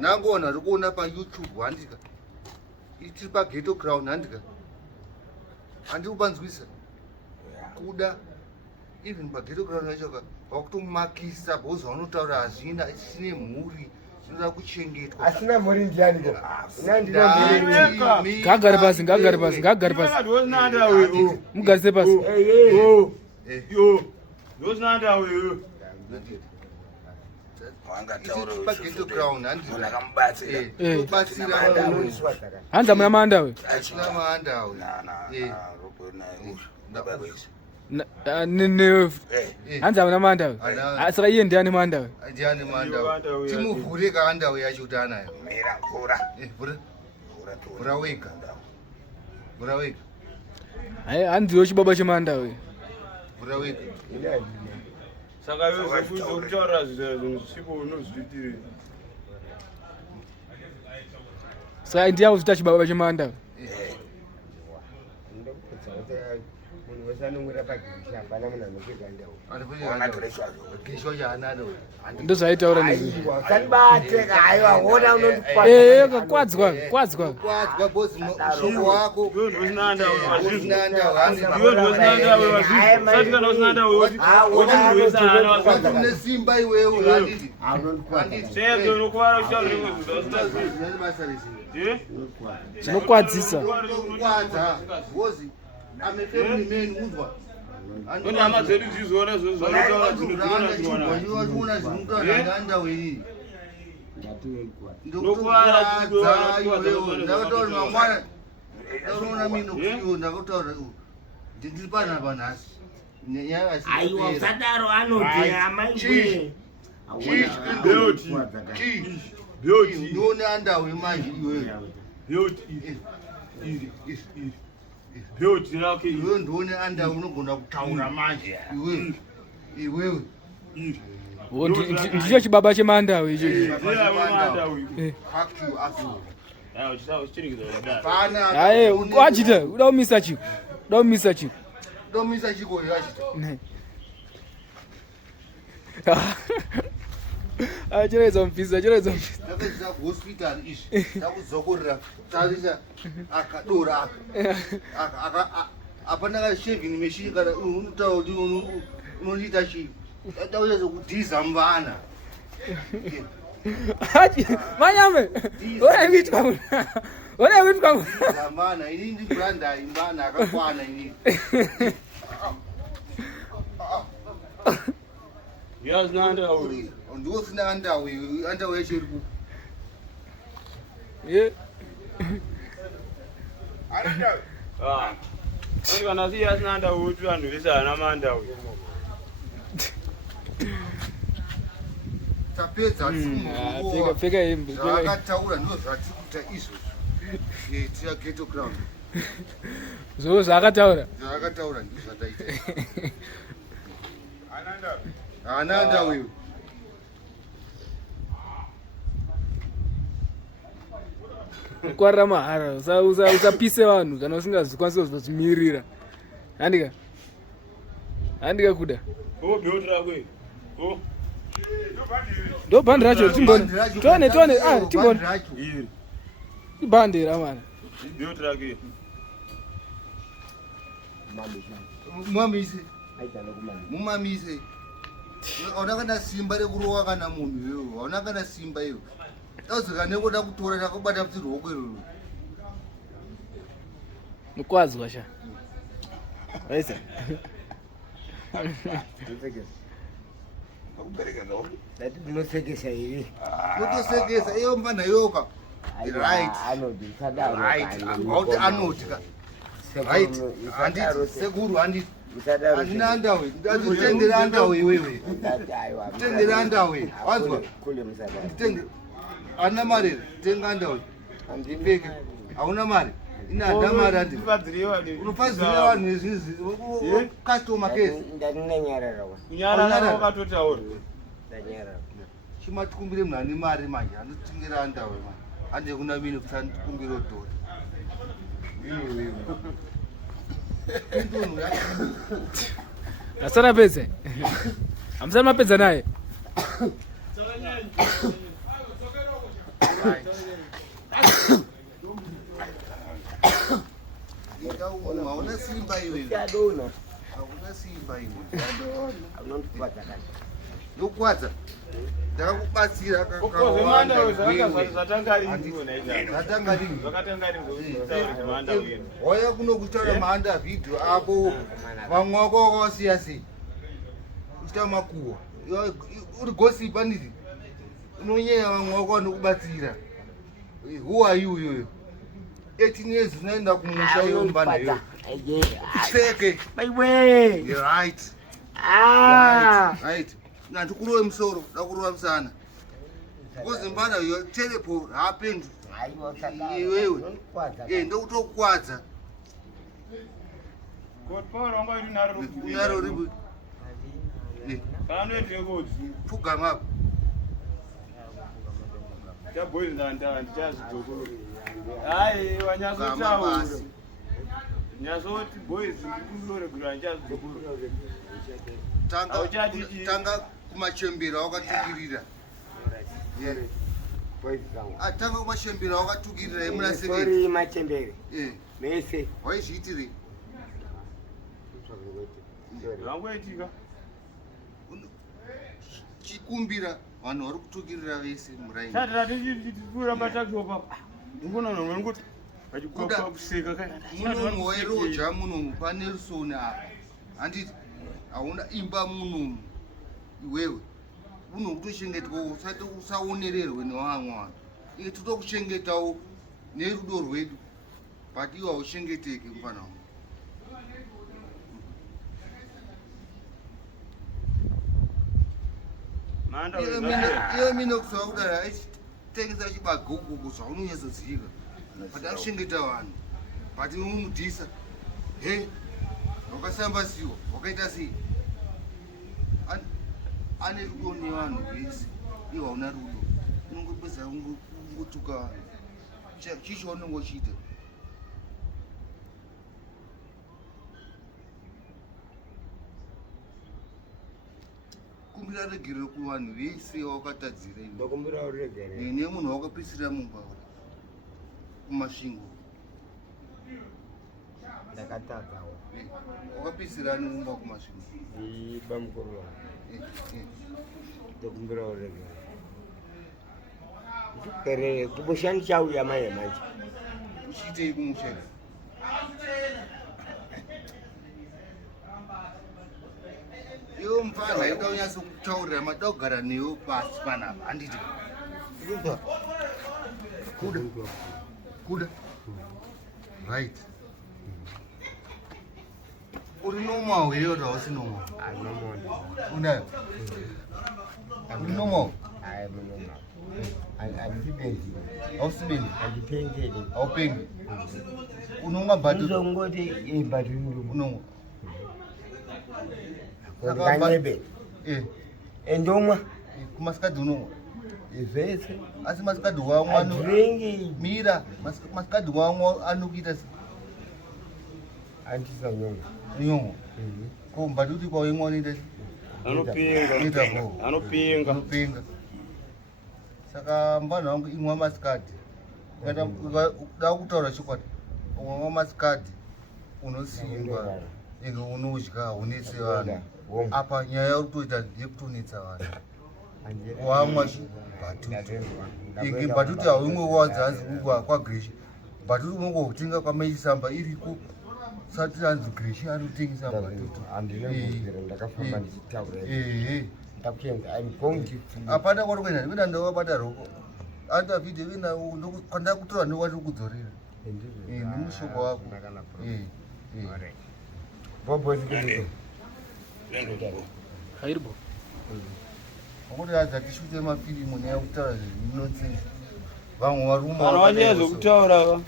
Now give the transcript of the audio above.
Nangona rikuona pa YouTube handika. Ichiri pa Ghetto Crown handika. Handi kubanzwisa. Kuda even pa Ghetto Crown yachoka. Wakutomakisa bozi vanotaura hazvina isine mhuri. Zvinoda kuchengetwa. Asina mhuri ndiani ko? Ngagare pasi. Mugarise pasi. Yo. Ndosnanda wewe. Ghetto Crown hanza muna manda we hanza muna manda we saka iye ndiani manda we timuvhure kaanda we yacho kuti anayo vhura wega hanziwo chibaba chemanda we vhura wega saka wewe kutaura zvinhu zvisiko unozviitire saka ndiyawo zvita chibaba chemanda we ndozvaitaura kakwadzwa nesimba iwewe zvinokwadzisa amefemini meni unzwa hama dzedu tizoona zvozvanotaura zvinotaura zvimukaanda wei ndakataura mangwana ndaona mino kuiwo ndakataura ndiri panapa nhasi aiwa usadaro anoti amaingwe ndione andawe manje iwewe iwewe ndione andawe unogona kutaura manje iwewe ndicho chibaba chemandawe ichocho Ajita uda kumisa chiko domisa chiko yachita chireza mupisa ndakadzisa kuhospital izvi ndakuzokorera tarisa akadora apa ndakashaving machine kana unotaura kuti unondiita chii ndakuzokudhiza muvana manyame onaikuitwa zamana ini ndibrandai mbana akakwana ini ndosina andawe yachiriku kana si asina andawe kuti vanhu vese hana mandawe tapedza pfeka hembe zvakataura ndo zvatiri kuita izvozvo tia Ghetto Crown zvo zvaakataura ndo zvataita ananda wewe kwarira mahara usapise vanhu kana usingazvikwanisa kuzozvimirira handika kuda ndo bhandi racho tone ibhandi ramana mumamise hauna kana simba rekurowa kana munhu iwewe hauna kana simba iyo tazika nekuda kutora takubata kuti roko iroro mukwadzwa sha aisa ndinosekesa iri notosekesa iyo mbana yoka right about Arnold right handiti sekuru handiti handina andawe ndazitendera andawe iwewe tendera andawe wanzwa ana mari tenga andawe ndipeke hauna mari inada mari handi unofadzirira vanhu nezvizi customer case kunyarara wakatotaura chimatikumbire munhu ane mari manje anotengera andawe ma hande kuna mine kuti andikumbire dhori asana pedza hamusana mapedza naye simba iwe. Yadona. Hakuna simba iwe. Yadona. Unondikwadza kani. Yokwadza. Ndakakubatsira Kokoze manda wezvanga zvatanga ringo naita. Zatanga ringo. Zvakatanga ringo kutaura manda uyu. Waya kuno kutaura manda video apo vamwe wako wakasiya. Kuita makuwa. Uri gossip anditi. Unonyeya vamwe wako vanokubatsira. Who are you iyoyo? 18 years unaenda kumusha iyo mbana iyo. Hapfeke. Baiwe. You're right. Right. Ndikurowe musoro, ndakurowa musana. Because mbana iyo telepo happened. Iwewe. Ndokutokwadza. God power wanga iri naro. Unaro ribu. Kana ndingodzi. Pfugama apo. Boys ndanda ndichazidokoro. Hayi wanyazotaura. Nyazoti boys ndikunoregura ndichazidokoro. Tanga kumachembera wakatukirira. Tanga kumachembera wakatukirira emunasekere. Sorry machembere. Mese. Waizviitire. Vangoitika. Chikumbira vanhu vari kutukirira vese muraini. Tata tichipfuura mataxi papa. Ndingona nomwe ngoti vachikopa kuseka kana. Munomu wairoja munomu pane rusoni apa. Handiti hauna imba munomu. Iwewe unokutochengetwa usati usaonererwe nevamwe vanhu. Ike totokuchengetawo nerudo rwedu. But iwe hauchengeteke mufana wangu. Iye mine kusava kudara achitengesa chibagugu zvaunonyazoziva. But akuchengeta vanhu. But unomudhisa. He, wakasamba siwo, wakaita sei? Ane rudo nevanhu vese. Iwe hauna rudo. Unongopedza ungotuka vanhu. Chicho unongochiita. Kumbira regere kuvanhu vese wakatadzira iwe. Ndokumbira uregere. Nemunhu wakapisira mumba kumasvingo. Ndakatadzawo. Wakapisira mumba kumasvingo. Bamukuru wangu. Ndokumbira uregere. Kere kubushani chauya maye manje. Uchiitei kumusheka? Iwe mufana haida unyatso kutaurira mada kugara newe pasi panapa handiti. Kuda. Right. Uri normal here or hausi normal? I'm normal. Unayo? Uri normal? I am normal. Andipengi. Hausibendi? Andipengeli. Haupengi? Unonga bhatu? Ndongoti ibhatu ndungu. Unonga? Kanebe. Endomwa. Kumasikadhi unonga? Zvese. Asi masikadhi wamwe adringi. Mira, masikadhi wamwe anokuita sei? Antisanyonga. Nyongo? Ko mbati kuti kwaimwe anoita sei? Anopinga. Saka mbanhu wangu imwa masikadhi. Uda kutaura chokwadi. Umwa masikadhi unosimba. Enge unodya unetse vanhu. Apa nyaya uri kutoita ndeyekutonetsa vanhu. Wamwa bhatuti. Enge bhatuti haumwe wadzanzi kwagreshi. Bhatuti unongotenga kwamaisamba iriko. Sati anzi greshi anotengesa bhatuti. Ndakafamba ndichitaura. Ndakuenda. I'm going to. Apana kwari kuenda ndikuenda ndawabata roko. Anta video wina kwanda kutora ndikwati kudzorera. Nemushoko wako. Bobo zikiko. Hairibo. Ngokuti adzatishute mafilimu neya kutaura zvinonsense. Vamwe varuma. Vanhu vanyezokutaura va.